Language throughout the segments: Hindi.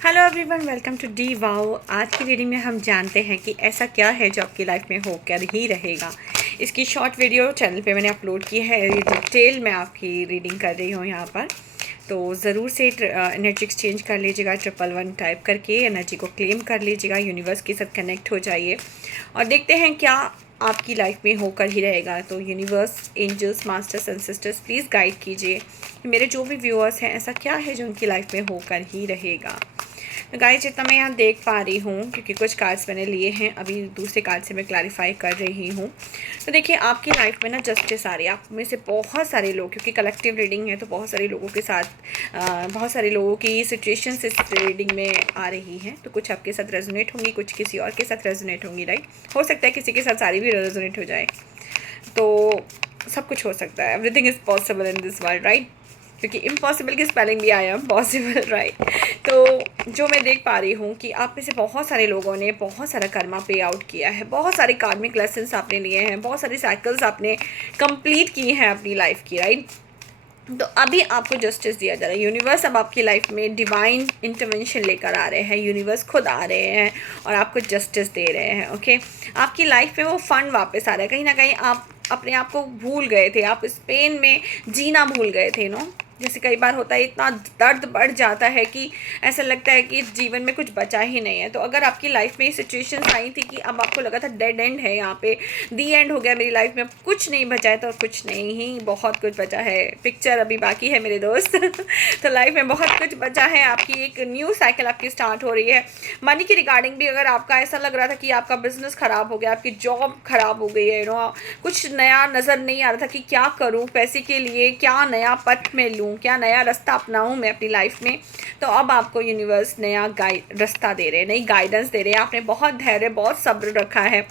Hello everyone, welcome to the wow. आज की रीडिंग में हम जानते हैं कि ऐसा क्या है जो आपकी लाइफ में होकर ही रहेगा। इसकी शॉर्ट वीडियो चैनल पे मैंने अपलोड की है। ये डिटेल में आपकी रीडिंग कर रही हूँ यहाँ पर, तो ज़रूर से एनर्जी एक्सचेंज कर लीजिएगा। 111 टाइप करके एनर्जी को क्लेम कर लीजिएगा। यूनिवर्स के साथ कनेक्ट हो जाइए और देखते हैं क्या आपकी लाइफ में होकर ही रहेगा। तो universe, angels, masters and sisters, please guide कीजिए मेरे जो भी व्यूअर्स हैं, ऐसा क्या है जो उनकी लाइफ में होकर ही रहेगा। तो गाइस, जितना मैं यहाँ देख पा रही हूँ, क्योंकि कुछ कार्ड्स मैंने लिए हैं, अभी दूसरे कार्ड से मैं क्लैरिफाई कर रही हूँ। तो देखिए, आपकी लाइफ में ना जस्टिस आ रही है। आप में से बहुत सारे लोग, क्योंकि कलेक्टिव रीडिंग है तो बहुत सारे लोगों के साथ बहुत सारे लोगों की सिचुएशंस इस रीडिंग में आ रही हैं। तो कुछ आपके साथ रेजोनेट होंगी, कुछ किसी और के साथ रेजोनेट होंगी, राइट। हो सकता है किसी के साथ सारी भी रेजोनेट हो जाए, तो सब कुछ हो सकता है। Everything is possible in this world, right. क्योंकि इम्पॉसिबल की स्पेलिंग भी आई एम पॉसिबल, राइट। तो जो मैं देख पा रही हूँ कि आप में से बहुत सारे लोगों ने बहुत सारा कर्मा पे आउट किया है, बहुत सारे कार्मिक लेसन्स आपने लिए हैं, बहुत सारी साइकिल्स आपने कंप्लीट की हैं अपनी लाइफ की, राइट। तो अभी आपको जस्टिस दिया जा रहा है। यूनिवर्स अब आपकी लाइफ में डिवाइन इंटरवेंशन लेकर आ रहे हैं। यूनिवर्स खुद आ रहे हैं और आपको जस्टिस दे रहे हैं, ओके। आपकी लाइफ में वो फन वापस आ रहा है। कहीं ना कहीं आप अपने आप को भूल गए थे, आप इस पेन में जीना भूल गए थे, नो। जैसे कई बार होता है, इतना दर्द बढ़ जाता है कि ऐसा लगता है कि जीवन में कुछ बचा ही नहीं है। तो अगर आपकी लाइफ में ये सिचुएशन आई थी कि अब आपको लगा था डेड एंड है, यहाँ पे दी एंड हो गया, मेरी लाइफ में कुछ नहीं बचा है, तो कुछ नहीं ही बहुत कुछ बचा है। पिक्चर अभी बाकी है मेरे दोस्त तो लाइफ में बहुत कुछ बचा है। आपकी एक न्यू साइकिल आपकी स्टार्ट हो रही है। मनी की रिगार्डिंग भी अगर आपका ऐसा लग रहा था कि आपका बिजनेस खराब हो गया, आपकी जॉब खराब हो गई है, कुछ नया नज़र नहीं आ रहा था कि क्या करूँ पैसे के लिए, क्या नया पथ में लूँ, क्या नया रास्ता अपनाऊँ मैं अपनी लाइफ में। तो अब आपको यूनिवर्स नया रास्ता दे रहे हैं, नई गाइडेंस दे रहे हैं। आपने बहुत धैर्य, बहुत सब्र रखा है।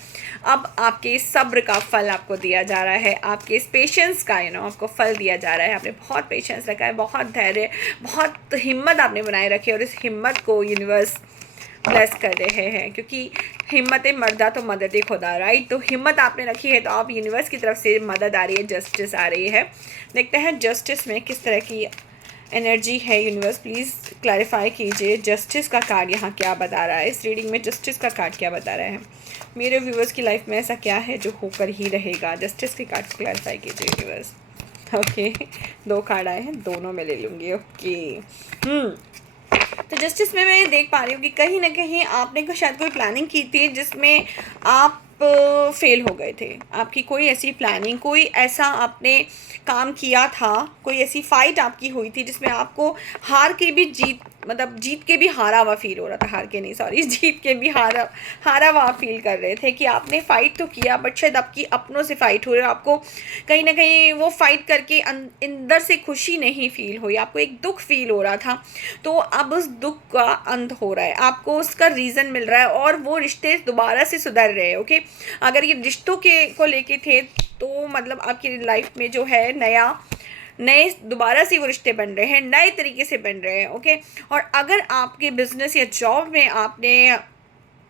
अब आपके इस सब्र का फल आपको दिया जा रहा है। आपके इस पेशेंस का आपको फल दिया जा रहा है। आपने बहुत पेशेंस रखा है, बहुत धैर्य, बहुत हिम्मत आपने बनाए रखी है, और इस हिम्मत को यूनिवर्स ब्लेस कर रहे हैं। क्योंकि हिम्मत मर्दा तो मदद ही खुदा, राइट। तो हिम्मत आपने रखी है, तो आप यूनिवर्स की तरफ से मदद आ रही है, जस्टिस आ रही है। देखते हैं जस्टिस में किस तरह की एनर्जी है। यूनिवर्स प्लीज़ क्लैरिफाई कीजिए, जस्टिस का कार्ड यहाँ क्या बता रहा है। इस रीडिंग में जस्टिस का कार्ड क्या बता रहा है मेरे व्यूवर्स की लाइफ में। ऐसा क्या है जो होकर ही रहेगा। जस्टिस के कार्ड को क्लैरिफाई कीजिए यूनिवर्स। ओके, 2 कार्ड आए हैं, दोनों में ले लूँगी, ओके। तो जस्टिस में मैं ये देख पा रही हूँ कि कहीं ना कहीं आपने शायद कोई प्लानिंग की थी जिसमें आप फेल हो गए थे। आपकी कोई ऐसी प्लानिंग, कोई ऐसा आपने काम किया था, कोई ऐसी फाइट आपकी हुई थी जिसमें आपको हार के भी जीत, मतलब जीत के भी हारा हुआ फील हो रहा था। हार के नहीं, सॉरी, जीत के भी हारा हुआ फील कर रहे थे कि आपने फ़ाइट तो किया, बट शायद आपकी अपनों से फ़ाइट हो रही है। आपको कहीं ना कहीं वो फाइट करके अंदर से खुशी नहीं फील हुई, आपको एक दुख फील हो रहा था। तो अब उस दुख का अंत हो रहा है, आपको उसका रीज़न मिल रहा है, और वो रिश्ते दोबारा से सुधर रहे हैं, ओके। अगर ये रिश्तों के को लेके थे, तो मतलब आपकी लाइफ में जो है नए दोबारा से वो रिश्ते बन रहे हैं, नए तरीके से बन रहे हैं, ओके। और अगर आपके बिजनेस या जॉब में आपने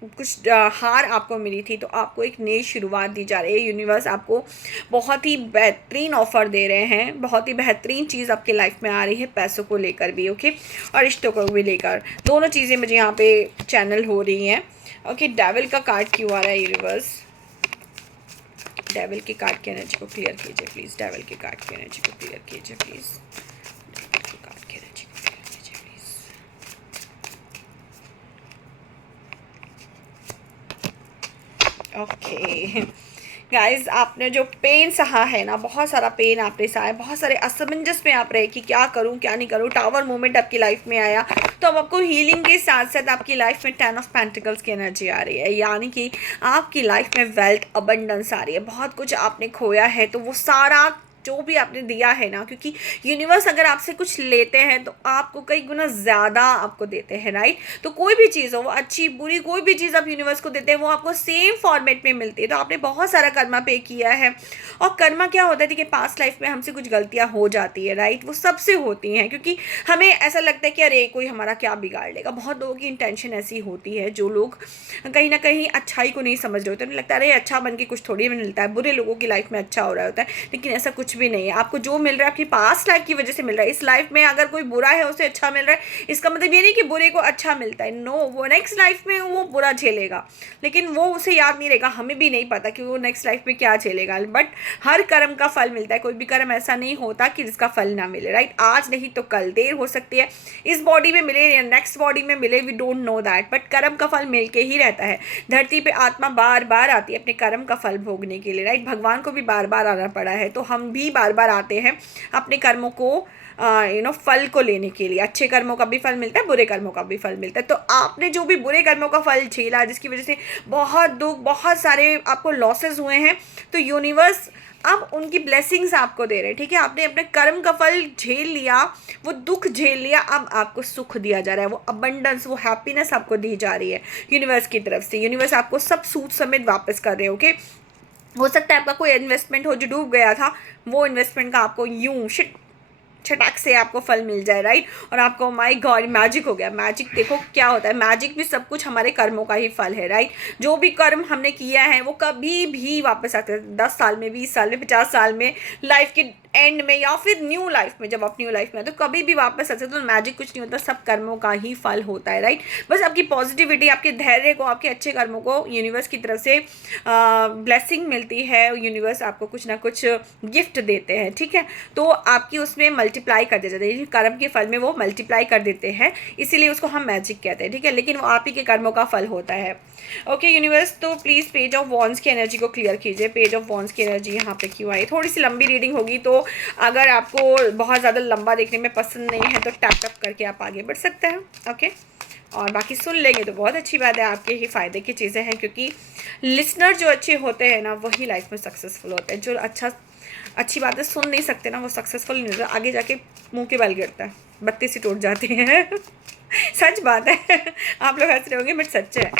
कुछ हार आपको मिली थी, तो आपको एक नई शुरुआत दी जा रही है। यूनिवर्स आपको बहुत ही बेहतरीन ऑफ़र दे रहे हैं, बहुत ही बेहतरीन चीज़ आपके लाइफ में आ रही है, पैसों को लेकर भी, ओके, और रिश्तों को भी लेकर। दोनों चीज़ें मुझे यहाँ पे चैनल हो रही हैं, ओके। डेविल का कार्ड क्यों आ रहा है यूनिवर्स। डेविल के कार्ड की एनर्जी को क्लियर कीजिए प्लीज़। डेविल के कार्ड की एनर्जी को क्लियर कीजिए प्लीज़। डेविल के कार्ड की एनर्जी को क्लियर कीजिए प्लीज़। ओके गाइज, आपने जो पेन सहा है ना, बहुत सारा पेन आपने सहा है, बहुत सारे असमंजस में आप रहे कि क्या करूं क्या नहीं करूं। टावर मोमेंट आपकी लाइफ में आया, तो अब आपको हीलिंग के साथ साथ आपकी लाइफ में 10 ऑफ पेंटिकल्स की एनर्जी आ रही है। यानी कि आपकी लाइफ में वेल्थ अबंडेंस आ रही है। बहुत कुछ आपने खोया है, तो वो सारा जो भी आपने दिया है ना, क्योंकि यूनिवर्स अगर आपसे कुछ लेते हैं तो आपको कई गुना ज़्यादा आपको देते हैं, राइट। तो कोई भी चीज़ हो, वो अच्छी बुरी, कोई भी चीज़ आप यूनिवर्स को देते हैं, वो आपको सेम फॉर्मेट में मिलती है। तो आपने बहुत सारा कर्मा पे किया है। और कर्मा क्या होता है कि पास्ट लाइफ में हमसे कुछ गलतियाँ हो जाती है, राइट। वो सबसे होती हैं, क्योंकि हमें ऐसा लगता है कि अरे कोई हमारा क्या बिगाड़ लेगा। बहुत लोगों की इंटेंशन ऐसी होती है, जो लोग कहीं ना कहीं अच्छाई को नहीं समझ रहे होते। उन्हें लगता है अरे अच्छा बन के कुछ थोड़ी मिलता है, बुरे लोगों की लाइफ में अच्छा हो रहा होता है, लेकिन ऐसा कुछ कुछ भी नहीं है। आपको जो मिल रहा है आपकी पास्ट लाइफ की वजह से मिल रहा है। इस लाइफ में अगर कोई बुरा है उसे अच्छा मिल रहा है, इसका मतलब ये नहीं कि बुरे को अच्छा मिलता है। नो, वो नेक्स्ट लाइफ में वो बुरा झेलेगा, लेकिन वो उसे याद नहीं रहेगा, हमें भी नहीं पता कि वो नेक्स्ट लाइफ में क्या झेलेगा। बट हर कर्म का फल मिलता है, कोई भी कर्म ऐसा नहीं होता कि जिसका फल ना मिले, राइट। आज नहीं तो कल, देर हो सकती है इस बॉडी में मिले या नेक्स्ट बॉडी में मिले, we don't know that, but कर्म का फल मिल के ही रहता है। धरती पे आत्मा बार बार आती है अपने कर्म का फल भोगने के लिए, राइट। भगवान को भी बार बार आना पड़ा है, तो हम भी बार बार आते हैं अपने कर्मों को फल को लेने के लिए। अच्छे कर्मों का भी फल मिलता है, बुरे कर्मों का भी फल मिलता है। तो आपने जो भी बुरे कर्मों का फल झेला, जिसकी वजह से बहुत दुख, बहुत सारे आपको लॉसेस हुए हैं, तो यूनिवर्स अब उनकी ब्लेसिंग्स आपको दे रहे हैं, ठीक है। आपने अपने कर्म का फल झेल लिया, वो दुख झेल लिया, अब आपको सुख दिया जा रहा है, वो अबंडेंस, वो हैप्पीनेस आपको दी जा रही है यूनिवर्स की तरफ से। यूनिवर्स आपको सब सूद समेत वापस कर रहे हैं, ओके। हो सकता है आपका कोई इन्वेस्टमेंट हो जो डूब गया था, वो इन्वेस्टमेंट का आपको यूं छटाक से आपको फल मिल जाए, राइट। और आपको माय गॉड मैजिक हो गया। मैजिक देखो क्या होता है, मैजिक भी सब कुछ हमारे कर्मों का ही फल है, राइट। जो भी कर्म हमने किया है वो कभी भी वापस आते हैं, 10 साल में, 20 साल में, 50 साल में, लाइफ के एंड में, या फिर न्यू लाइफ में, जब आप न्यू लाइफ में, तो कभी भी वापस आते। तो मैजिक कुछ नहीं होता, सब कर्मों का ही फल होता है, राइट। बस आपकी पॉजिटिविटी, आपके धैर्य को, आपके अच्छे कर्मों को यूनिवर्स की तरफ से ब्लेसिंग मिलती है। यूनिवर्स आपको कुछ ना कुछ गिफ्ट देते हैं, ठीक है। तो आपकी उसमें मल्टीप्लाई कर देते हैं, कर्म के फल में वो मल्टीप्लाई कर देते हैं, इसीलिए उसको हम मैजिक कहते हैं, ठीक है। लेकिन वो आप ही के कर्मों का फल होता है, ओके यूनिवर्स। तो प्लीज़ पेज ऑफ वॉन्ड्स की एनर्जी को क्लियर कीजिए। पेज ऑफ वॉन्ड्स की एनर्जी यहाँ पे क्यों आई? थोड़ी सी लंबी रीडिंग होगी, तो अगर आपको बहुत ज़्यादा लंबा देखने में पसंद नहीं है तो टैप टैप करके आप आगे बढ़ सकते हैं, ओके। और बाकी सुन लेंगे तो बहुत अच्छी बात है, आपके ही फ़ायदे की चीज़ें हैं, क्योंकि लिसनर जो अच्छे होते हैं ना, वही लाइफ में सक्सेसफुल होते हैं। जो अच्छी बातें सुन नहीं सकते ना, वो सक्सेसफुल नहीं होता, आगे जाके मुंह के बल गिरता है, बत्ती सी टूट जाती है। सच बात है। आप लोग हंस रहे होंगे, बट सच है।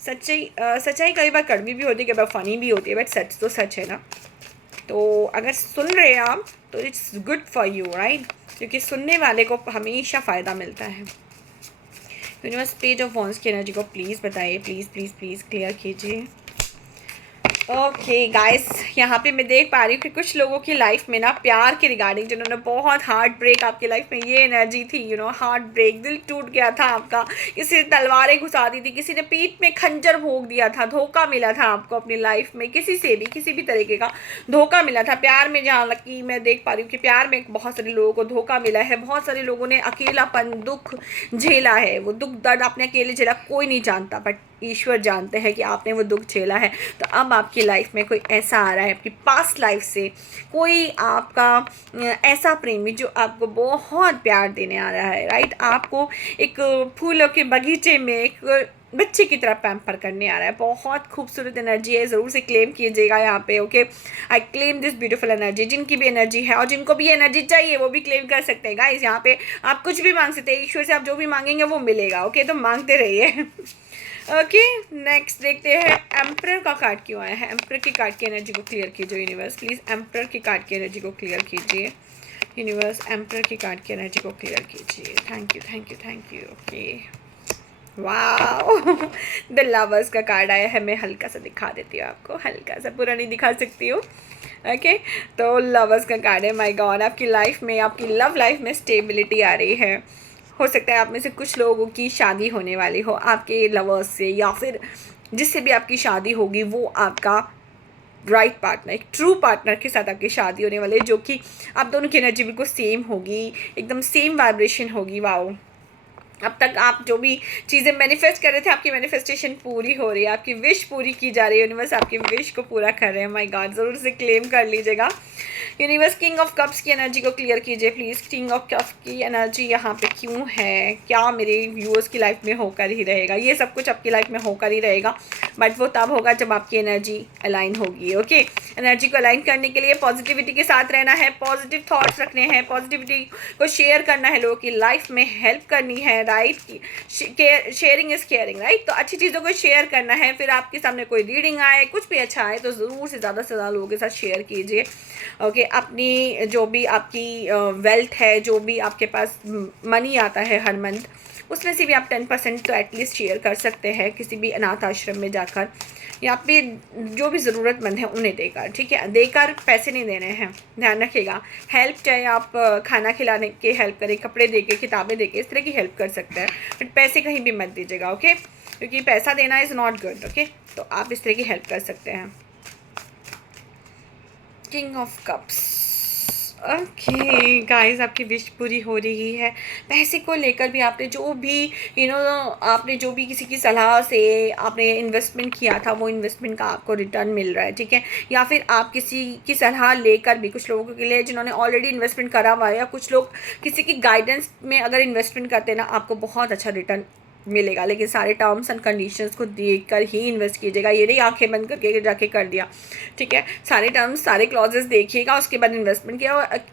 सच्चाई कई बार कड़वी भी होती है, कई बार फनी भी होती है, बट सच तो सच है ना। तो अगर सुन रहे हैं आप तो it's good for you, right, क्योंकि सुनने वाले को हमेशा फ़ायदा मिलता है। यूनिवर्स पेज ऑफ वॉन्ड्स की एनर्जी को प्लीज़ बताइए, प्लीज़ प्लीज़ प्लीज़ क्लियर कीजिए। ओके गाइस, यहाँ पे मैं देख पा रही हूँ कि कुछ लोगों की लाइफ में ना प्यार के रिगार्डिंग, जिन्होंने बहुत हार्ट ब्रेक, आपकी लाइफ में ये एनर्जी थी, हार्ट ब्रेक, दिल टूट गया था आपका, किसी ने तलवारें घुसा दी थी, किसी ने पीठ में खंजर भोंक दिया था, धोखा मिला था आपको अपनी लाइफ में, किसी से भी किसी भी तरीके का धोखा मिला था प्यार में। जहाँ कि मैं देख पा रही हूँ कि प्यार में बहुत सारे लोगों को धोखा मिला है, बहुत सारे लोगों ने अकेलापन, दुख झेला है। वो दुख दर्द आपने अकेले झेला, कोई नहीं जानता, बट ईश्वर जानते हैं कि आपने वो दुख झेला है। तो अब आपकी लाइफ में कोई ऐसा आ रहा है, आपकी पास्ट लाइफ से कोई आपका ऐसा प्रेमी जो आपको बहुत प्यार देने आ रहा है, राइट। आपको एक फूलों के बगीचे में एक बच्चे की तरह पैम्पर करने आ रहा है। बहुत खूबसूरत एनर्जी है, ज़रूर से क्लेम कीजिएगा यहाँ पे, okay. I claim this beautiful energy. जिनकी भी एनर्जी है और जिनको भी एनर्जी चाहिए वो भी क्लेम कर सकते हैं गाइस। यहाँ पे आप कुछ भी मांग सकते हैं, ईश्वर से आप जो भी मांगेंगे वो मिलेगा, ओके। तो मांगते रहिए। ओके, नेक्स्ट देखते हैं एम्परर का कार्ड क्यों आया है। एम्परर की कार्ड की एनर्जी को क्लियर कीजिए यूनिवर्स, प्लीज़ एम्परर की कार्ड की एनर्जी को क्लियर कीजिए यूनिवर्स। एम्परर की कार्ड की एनर्जी को क्लियर कीजिए। Thank you thank you thank you. Okay, wow, the lovers का कार्ड आया है। मैं हल्का सा दिखा देती हूँ आपको, हल्का सा, पूरा नहीं दिखा सकती हूँ, ओके। तो लवर्स का कार्ड है। माय गॉड, आपकी लाइफ में, आपकी लव लाइफ में स्टेबिलिटी आ रही है। हो सकता है आप में से कुछ लोगों की शादी होने वाली हो आपके लवर्स से, या फिर जिससे भी आपकी शादी होगी वो आपका राइट पार्टनर, एक ट्रू पार्टनर के साथ आपकी शादी होने वाली है, जो कि आप दोनों की एनर्जी बिल्कुल सेम होगी, एकदम सेम वाइब्रेशन होगी। वाओ, अब तक आप जो भी चीज़ें मैनिफेस्ट कर रहे थे, आपकी मैनिफेस्टेशन पूरी हो रही है, आपकी विश पूरी की जा रही है। यूनिवर्स आपकी विश को पूरा कर रहे हैं। माय गॉड, ज़रूर से क्लेम कर लीजिएगा। यूनिवर्स किंग ऑफ कप्स की एनर्जी को क्लियर कीजिए प्लीज़। किंग ऑफ कप्स की एनर्जी यहाँ पे क्यों है? क्या मेरे व्यूअर्स की लाइफ में होकर ही रहेगा? ये सब कुछ आपकी लाइफ में होकर ही रहेगा, बट वो तब होगा जब आपकी एनर्जी अलाइन होगी, ओके। एनर्जी को अलाइन करने के लिए पॉजिटिविटी के साथ रहना है, पॉजिटिव थॉट्स रखने हैं, पॉजिटिविटी को शेयर करना है, लोगों की लाइफ में हेल्प करनी है, right. Sharing is caring, right. तो अच्छी चीज़ों को शेयर करना है। फिर आपके सामने कोई रीडिंग आए, कुछ भी अच्छा आए, तो ज़रूर से ज़्यादा लोगों के साथ शेयर कीजिए, ओके। अपनी जो भी आपकी वेल्थ है, जो भी आपके पास मनी आता है हर मंथ, उसमें से भी आप 10% तो एटलीस्ट शेयर कर सकते हैं किसी भी अनाथ आश्रम में जाकर, या फिर जो भी ज़रूरतमंद है उन्हें देकर, ठीक है। देकर पैसे नहीं देने हैं, ध्यान रखिएगा। हेल्प चाहे आप खाना खिलाने के हेल्प करें, कपड़े दे के, किताबें दे के, इस तरह की हेल्प कर सकते हैं, बट पैसे कहीं भी मत दीजिएगा, ओके, क्योंकि पैसा देना इज़ नॉट गुड, ओके। तो आप इस तरह की हेल्प कर सकते हैं। King of cups, okay guys, आपकी विश पूरी हो रही है। पैसे को लेकर भी आपने जो भी आपने जो भी किसी की सलाह से आपने इन्वेस्टमेंट किया था, वो इन्वेस्टमेंट का आपको रिटर्न मिल रहा है, ठीक है। या फिर आप किसी की सलाह लेकर भी, कुछ लोगों के लिए जिन्होंने ऑलरेडी इन्वेस्टमेंट करा हुआ है, या कुछ लोग किसी की गाइडेंस में अगर इन्वेस्टमेंट करते हैं ना, आपको बहुत अच्छा रिटर्न मिलेगा। लेकिन सारे टर्म्स एंड कंडीशंस को देखकर ही इन्वेस्ट कीजिएगा, ये नहीं आंखें बंद करके जाके कर दिया, ठीक है। सारे टर्म्स, सारे क्लॉजेस देखिएगा, उसके बाद इन्वेस्टमेंट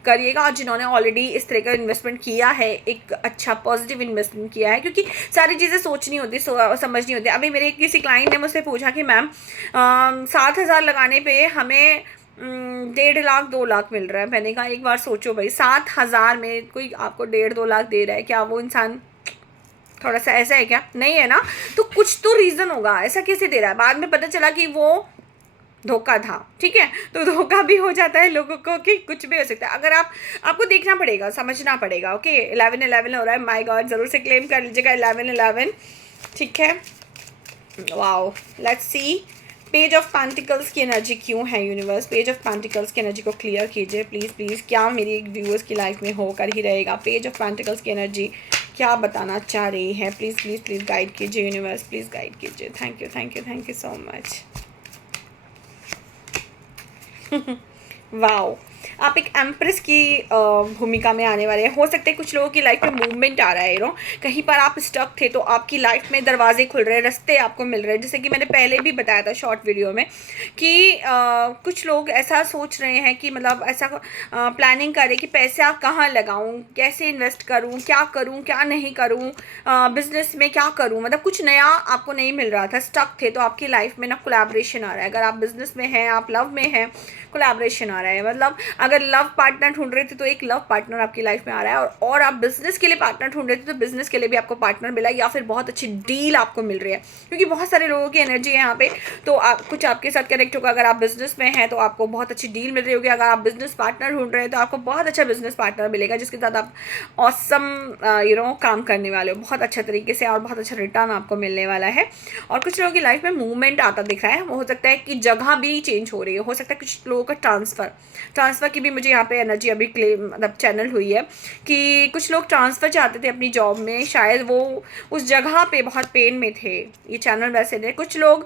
करिएगा। और जिन्होंने ऑलरेडी इस तरह का इन्वेस्टमेंट किया है, एक अच्छा पॉजिटिव इन्वेस्टमेंट किया है, क्योंकि सारी चीज़ें सोचनी होती, समझनी होती है। अभी मेरे किसी क्लाइंट ने मुझसे पूछा कि मैम 7,000 लगाने पर हमें 1.5 लाख 2 लाख मिल रहा है। मैंने कहा एक बार सोचो भाई, 7,000 में कोई आपको 1.5-2 लाख दे रहा है, क्या वो इंसान थोड़ा सा ऐसा है क्या? नहीं है ना। तो कुछ तो रीज़न होगा, ऐसा कैसे दे रहा है। बाद में पता चला कि वो धोखा था, ठीक है। तो धोखा भी हो जाता है लोगों को, कि कुछ भी हो सकता है। अगर आपको देखना पड़ेगा, समझना पड़ेगा, ओके। 11-11 हो रहा है, माय गॉड, ज़रूर से क्लेम कर लीजिएगा 11-11, ठीक है। Wow, let's see page of pentacles की एनर्जी क्यों है यूनिवर्स। पेज ऑफ पेंटिकल्स की एनर्जी को क्लियर कीजिए प्लीज़ प्लीज़। क्या मेरी व्यूअर्स की लाइफ में होकर ही रहेगा? पेज ऑफ पेंटिकल्स की एनर्जी क्या बताना चाह रही है? प्लीज़ प्लीज़ प्लीज़ गाइड कीजिए यूनिवर्स, प्लीज़ गाइड कीजिए। Thank you thank you thank you so much. Wow, आप एक एम्प्रेस की भूमिका में आने वाले हैं। हो सकता है कुछ लोगों की लाइफ में मूवमेंट आ रहा है, कहीं पर आप स्टक थे तो आपकी लाइफ में दरवाजे खुल रहे हैं, रास्ते आपको मिल रहे हैं। जैसे कि मैंने पहले भी बताया था शॉर्ट वीडियो में कि कुछ लोग ऐसा सोच रहे हैं कि मतलब ऐसा प्लानिंग करें कि पैसा कहाँ लगाऊं, कैसे इन्वेस्ट करूं, क्या नहीं करूं, बिजनेस में क्या करूं, मतलब कुछ नया आपको नहीं मिल रहा था, स्टक थे। तो आपकी लाइफ में ना कोलैबोरेशन आ रहा है। अगर आप बिजनेस में हैं, आप लव में हैं, कोलैबोरेशन आ रहा है। मतलब अगर लव पार्टनर ढूंढ रहे थे तो एक लव पार्टनर आपकी लाइफ में आ रहा है, और आप बिजनेस के लिए पार्टनर ढूंढ रहे थे तो बिजनेस के लिए भी आपको पार्टनर मिला, या फिर बहुत अच्छी डील आपको मिल रही है, क्योंकि बहुत सारे लोगों की एनर्जी है यहाँ पे। तो आप कुछ आपके साथ कनेक्ट होगा। अगर आप बिजनेस में हैं तो आपको बहुत अच्छी डील मिल रही होगी। अगर आप बिजनेस पार्टनर ढूंढ रहे हैं तो आपको बहुत अच्छा बिजनेस पार्टनर मिलेगा, जिसके साथ आप ऑसम काम करने वाले हो बहुत अच्छा तरीके से, और बहुत अच्छा रिटर्न आपको मिलने वाला है। और कुछ लोगों की लाइफ में मूवमेंट आता दिख रहा है। वो हो सकता है कि जगह भी चेंज हो रही है, हो सकता है कुछ लोगों का ट्रांसफ़र की भी मुझे यहाँ पे एनर्जी अभी मतलब चैनल हुई है कि कुछ लोग ट्रांसफ़र चाहते थे अपनी जॉब में, शायद वो उस जगह पे बहुत पेन में थे। ये चैनल वैसे नहीं। कुछ लोग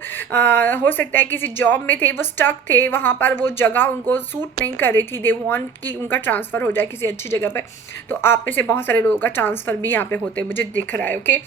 हो सकता है किसी जॉब में थे, वो स्टक थे वहाँ पर, वो जगह उनको सूट नहीं कर रही थी, दे वांट कि उनका ट्रांसफ़र हो जाए किसी अच्छी जगह पे। तो आप में से बहुत सारे लोगों का ट्रांसफ़र भी यहाँ पे होते मुझे दिख रहा है, ओके।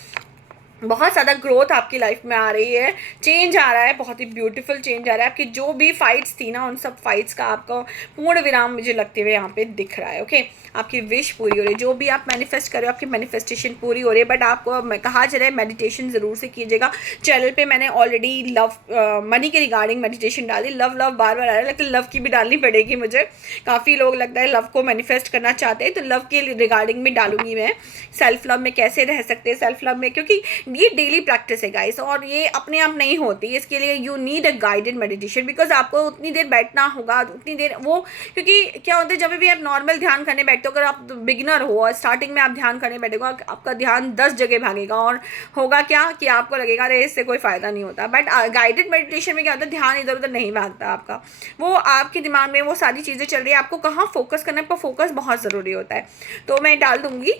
बहुत ज़्यादा ग्रोथ आपकी लाइफ में आ रही है, चेंज आ रहा है, बहुत ही ब्यूटीफुल चेंज आ रहा है। आपकी जो भी फाइट्स थी ना, उन सब फाइट्स का आपको पूर्ण विराम मुझे लगते हुए यहाँ पे दिख रहा है, ओके। आपकी विश पूरी हो रही है, जो भी आप मैनिफेस्ट कर रहे हो आपकी मैनिफेस्टेशन पूरी हो रही है। बट आपको कहा जा रहा है मेडिटेशन ज़रूर से कीजिएगा। चैनल पे मैंने ऑलरेडी लव मनी के रिगार्डिंग मेडिटेशन डाली। लव लव बार बार आ रहा है, लेकिन लव की भी डालनी पड़ेगी मुझे। काफ़ी लोग लगता है लव को मैनिफेस्ट करना चाहते हैं, तो लव के रिगार्डिंग में डालूंगी मैं। सेल्फ लव में कैसे रह सकते हैं, सेल्फ लव में, क्योंकि ये डेली प्रैक्टिस है गाइस, और ये अपने आप नहीं होती। इसके लिए you need a guided meditation, because आपको उतनी देर बैठना होगा, उतनी देर वो, क्योंकि क्या होता है जब भी आप नॉर्मल ध्यान करने बैठते हो, अगर आप बिगिनर हो और स्टार्टिंग में आप ध्यान करने बैठेगा, आपका ध्यान 10 जगह भागेगा, और होगा क्या कि आपको लगेगा अरे इससे कोई फ़ायदा नहीं होता। बट गाइडेड मेडिटेशन में क्या होता है, ध्यान इधर उधर नहीं भागता आपका, वो आपके दिमाग में वो सारी चीज़ें चल रही है, आपको कहाँ फोकस करना है, आपका फोकस बहुत ज़रूरी होता है। तो मैं डाल दूँगी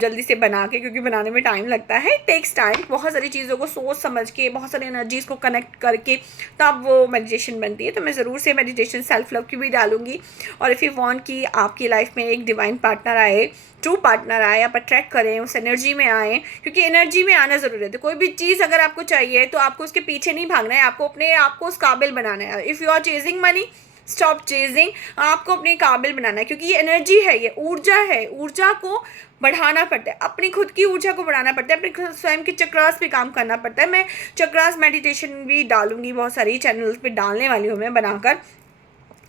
जल्दी से बना के, क्योंकि बनाने में टाइम लगता है, टेक्स टाइम। बहुत सारी चीज़ों को सोच समझ के, बहुत सारी एनर्जीज़ को कनेक्ट करके तब वो मेडिटेशन बनती है। तो मैं ज़रूर से मेडिटेशन सेल्फ लव की भी डालूंगी। और इफ़ यू वांट कि आपकी लाइफ में एक डिवाइन पार्टनर आए, ट्रू पार्टनर आए, आप अट्रैक्ट करें, उस एनर्जी में आए, क्योंकि एनर्जी में आना ज़रूरी है। तो कोई भी चीज़ अगर आपको चाहिए तो आपको उसके पीछे नहीं भागना है, आपको अपने आप को उस काबिल बनाना है। If you are chasing money, stop chasing. आपको अपने काबिल बनाना है, क्योंकि ये एनर्जी है, ये ऊर्जा है। ऊर्जा को बढ़ाना पड़ता है, अपनी खुद की ऊर्जा को बढ़ाना पड़ता है, अपने स्वयं के चक्रास पे काम करना पड़ता है। मैं चक्रास मेडिटेशन भी डालूंगी, बहुत सारी चैनल्स पे डालने वाली हूँ मैं बनाकर,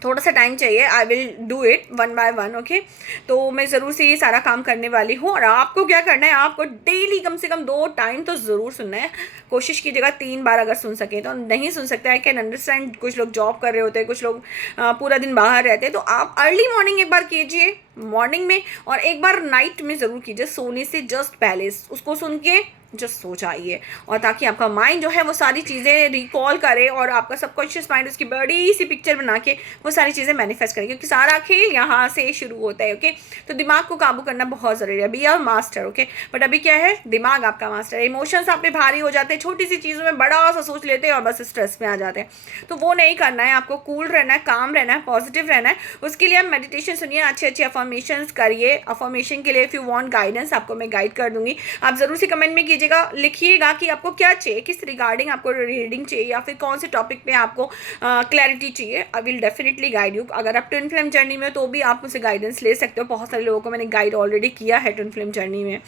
थोड़ा सा टाइम चाहिए, I will do it one by one, okay. तो मैं ज़रूर से ये सारा काम करने वाली हूँ। और आपको क्या करना है, आपको डेली कम से कम 2 टाइम तो ज़रूर सुनना है। कोशिश कीजिएगा 3 बार अगर सुन सके तो। नहीं सुन सकते, आई कैन अंडरस्टैंड, कुछ लोग जॉब कर रहे होते हैं, कुछ लोग पूरा दिन बाहर रहते हैं। तो आप अर्ली मॉर्निंग एक बार कीजिए मॉर्निंग में, और एक बार नाइट में ज़रूर कीजिए सोने से जस्ट पहले। उसको सुन के जस्ट सो जाइए, और ताकि आपका माइंड जो है वो सारी चीज़ें रिकॉल करे, और आपका सबकॉन्शियस माइंड उसकी बड़ी सी पिक्चर बना के वो सारी चीज़ें मैनिफेस्ट करे, क्योंकि सारा खेल यहाँ से शुरू होता है, ओके। तो दिमाग को काबू करना बहुत ज़रूरी है। Be are master, okay. But अभी क्या है, दिमाग आपका मास्टर है। इमोशंस आप पे भारी हो जाते हैं, छोटी सी चीज़ों में बड़ा सा सोच लेते हैं और बस स्ट्रेस में आ जाते हैं। तो वो नहीं करना है, आपको कूल रहना है, काम रहना है, पॉजिटिव रहना है। उसके लिए आप मेडिटेशन सुनिए, अच्छे अच्छे अफर्मेशंस करिए। अफर्मेशन के लिए इफ़ यू वांट गाइडेंस, आपको मैं गाइड कर दूंगी। आप ज़रूर से कमेंट में कीजिएगा, लिखिएगा कि आपको क्या चाहिए, किस रिगार्डिंग आपको रीडिंग चाहिए, या फिर कौन से टॉपिक पे आपको क्लैरिटी चाहिए। I will definitely guide you. अगर आप ट्विन फ्लेम जर्नी में तो भी आप मुझसे गाइडेंस ले सकते हो। बहुत सारे लोगों को मैंने गाइड ऑलरेडी किया है ट्विन फ्लेम जर्नी में।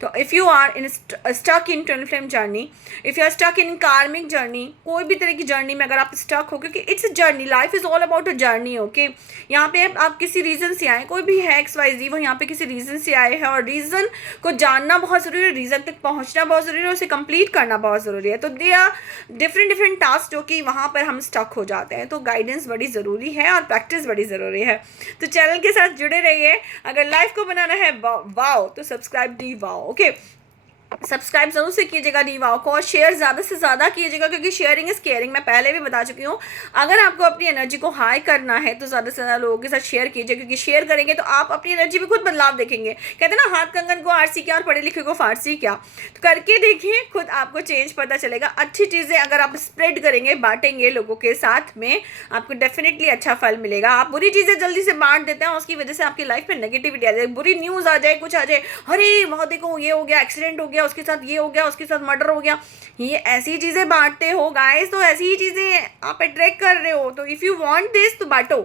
तो if you are in stuck in twin flame journey, if you are stuck in karmic journey, कोई भी तरह की जर्नी में अगर आप स्टक हो, क्योंकि it's a journey, life is all about a journey, okay. यहाँ पे आप किसी रीज़न से आए, कोई भी है XYZ, वो यहाँ पे किसी रीज़न से आए हैं, और रीज़न को जानना बहुत ज़रूरी है, रीज़न तक पहुँचना बहुत ज़रूरी है, उसे कंप्लीट करना बहुत ज़रूरी है। तो दे आर डिफरेंट टास्क जो कि वहाँ पर हम स्टक हो जाते हैं। तो गाइडेंस बड़ी ज़रूरी है और प्रैक्टिस बड़ी ज़रूरी है। तो चैनल के साथ जुड़े रहिए। अगर लाइफ को बनाना है वाओ तो सब्सक्राइब दी वाओ, ओके। सब्सक्राइब जरूर से कीजिएगा दीवाओं को, और शेयर ज़्यादा से ज़्यादा कीजिएगा, क्योंकि शेयरिंग इज़ केयरिंग। मैं पहले भी बता चुकी हूँ। अगर आपको अपनी एनर्जी को हाई करना है तो ज़्यादा से ज़्यादा लोगों के साथ शेयर कीजिए, क्योंकि शेयर करेंगे तो आप अपनी एनर्जी में खुद बदलाव देखेंगे। कहते हैं ना, हाथ कंगन को आरसी क्या और पढ़े लिखे को फारसी क्या। तो करके देखिए, खुद आपको चेंज पता चलेगा। अच्छी चीज़ें अगर आप स्प्रेड करेंगे, बांटेंगे लोगों के साथ में, आपको डेफिनेटली अच्छा फल मिलेगा। आप बुरी चीज़ें जल्दी से बांट देते हैं, उसकी वजह से आपकी लाइफ में नेगेटिविटी आ जाए, बुरी न्यूज़ आ जाए, कुछ आ जाए, अरे वहाँ देखो ये हो गया, एक्सीडेंट हो गया, उसके साथ ये हो गया, उसके साथ मर्डर हो गया, ये ऐसी चीज़ें बांटते हो गाइस, तो ऐसी ही चीज़ें आप अट्रैक्ट कर रहे हो। तो इफ़ यू वांट दिस तो बांटो,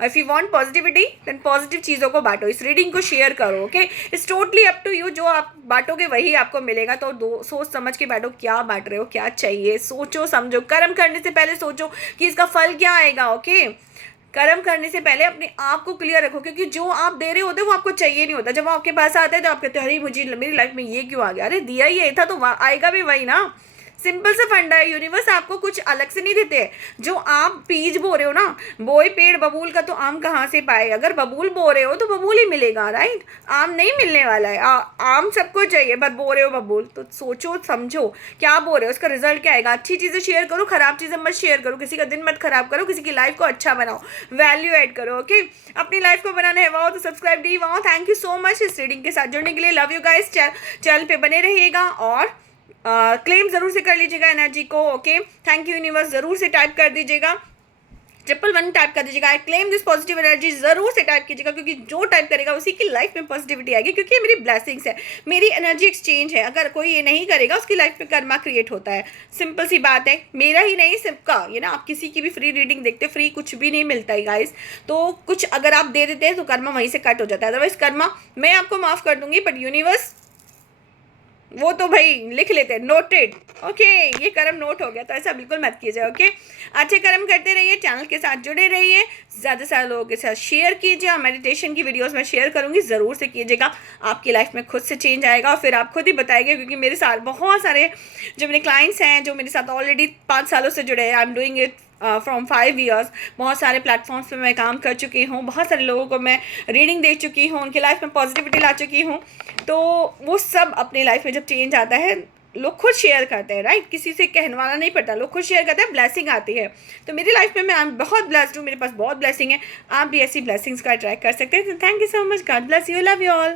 if you want positivity then positive चीज़ों को बांटो। इस रीडिंग को शेयर करो, okay. It's totally up to you, जो आप बांटोगे वही आपको मिलेगा। तो सोच समझ के बांटो, क्या बांट रहे हो, क्या चाहिए, सोचो समझो। कर्म करने से पहले सोचो कि इसका फल क्या आएगा, ओके। कर्म करने से पहले अपने आप को क्लियर रखो, क्योंकि जो आप दे रहे होते हो वो आपको चाहिए नहीं होता। जब वो आपके पास आता है तो आप कहते हो, अरे मुझे मेरी लाइफ में ये क्यों आ गया, अरे दिया ही ये था तो आएगा भी वही ना। सिंपल सा फंडा है। यूनिवर्स आपको कुछ अलग से नहीं देते। जो आप बीज बो रहे हो ना, बोए पेड़ बबूल का तो आम कहाँ से पाए। अगर बबूल बो रहे हो तो बबूल ही मिलेगा, राइट। आम नहीं मिलने वाला है। आम सबको चाहिए, बट बो रहे हो बबूल, तो सोचो समझो क्या बो रहे हो, उसका रिजल्ट क्या आएगा। अच्छी चीज़ें शेयर करो, खराब चीज़ें मत शेयर करो, किसी का दिन मत खराब करो, किसी की लाइफ को अच्छा बनाओ, वैल्यू ऐड करो, ओके। अपनी लाइफ को बनाना है वाओ तो subscribe the wow. Thank you so much इस रीडिंग के साथ जुड़ने के लिए। Love you guys. चैनल पे बने रहिएगा और क्लेम ज़रूर से कर लीजिएगा एनर्जी को, ओके। थैंक यू यूनिवर्स ज़रूर से टाइप कर दीजिएगा, 111 टाइप कर दीजिएगा। I claim this positive energy ज़रूर से टाइप कीजिएगा, क्योंकि जो टाइप करेगा उसी की लाइफ में पॉजिटिविटी आएगी, क्योंकि ये मेरी ब्लेसिंग्स है, मेरी एनर्जी एक्सचेंज है। अगर कोई ये नहीं करेगा उसकी लाइफ में कर्मा क्रिएट होता है। सिंपल सी बात है, मेरा ही नहीं सबका। ये ना, आप किसी की भी फ्री रीडिंग देखते, फ्री कुछ भी नहीं मिलता है गाइस। तो कुछ अगर आप दे देते हैं तो कर्मा वहीं से कट हो जाता है। अदरवाइज कर्मा मैं आपको माफ़ कर दूंगी, बट यूनिवर्स वो तो भाई लिख लेते हैं, नोटेड, ओके। ये कर्म नोट हो गया, तो ऐसा बिल्कुल मत कीजिए, ओके। अच्छे कर्म करते रहिए, चैनल के साथ जुड़े रहिए, ज़्यादा से ज़्यादा लोगों के साथ शेयर कीजिए। और मेडिटेशन की वीडियोस मैं शेयर करूँगी, ज़रूर से कीजिएगा। आपकी लाइफ में खुद से चेंज आएगा, और फिर आप खुद ही बताएंगे। क्योंकि मेरे साथ बहुत सारे जो मेरे क्लाइंट्स हैं, जो मेरे साथ ऑलरेडी 5 सालों से जुड़े हैं, I am doing it from 5 years. बहुत सारे प्लेटफॉर्म्स पे मैं काम कर चुकी हूँ, बहुत सारे लोगों को मैं रीडिंग दे चुकी हूँ, उनकी लाइफ में पॉजिटिविटी ला चुकी हूँ। तो वो सब अपनी लाइफ में जब चेंज आता है, लोग खुद शेयर करते हैं, राइट। किसी से कहवाना नहीं पड़ता, लोग खुद शेयर करते हैं, ब्लेसिंग आती है। तो मेरी लाइफ में मैं बहुत ब्लेस्ड हूँ, मेरे पास बहुत ब्लेसिंग है। आप भी ऐसी ब्लेसिंग्स का ट्राई कर सकते हैं। तो thank you so much, God bless you, love you all.